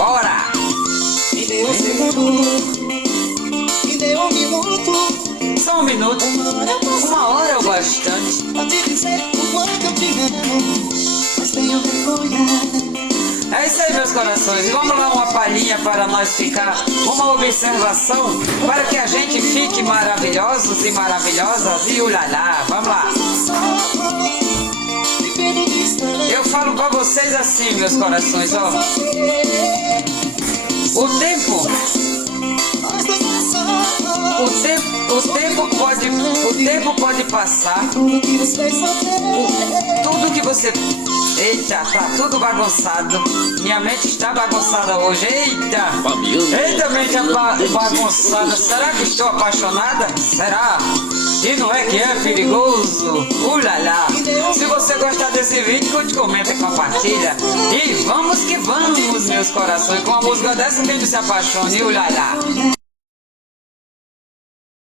Bora! Me dê um segundo, me dê um minuto, Só um minuto. Uma hora é o bastante. pra te dizer o quanto eu te amo, mas tenho vergonha. É isso aí, meus corações. E vamos lá, uma palhinha para nós ficar, uma observação para que a gente fique maravilhosos e maravilhosas e ulalá. Vamos lá. Eu falo para vocês assim, meus corações, ó. O tempo pode passar. Tudo que você... Eita, tá tudo bagunçado. Minha mente está bagunçada hoje. Eita! Eita, mente bagunçada. Será que estou apaixonada? Será? E não é que é perigoso? Ulalá! Se você gostar desse vídeo, curte, comenta e compartilha. E vamos que vamos, meus corações. Com a música dessa, quem se apaixone. Ulalá!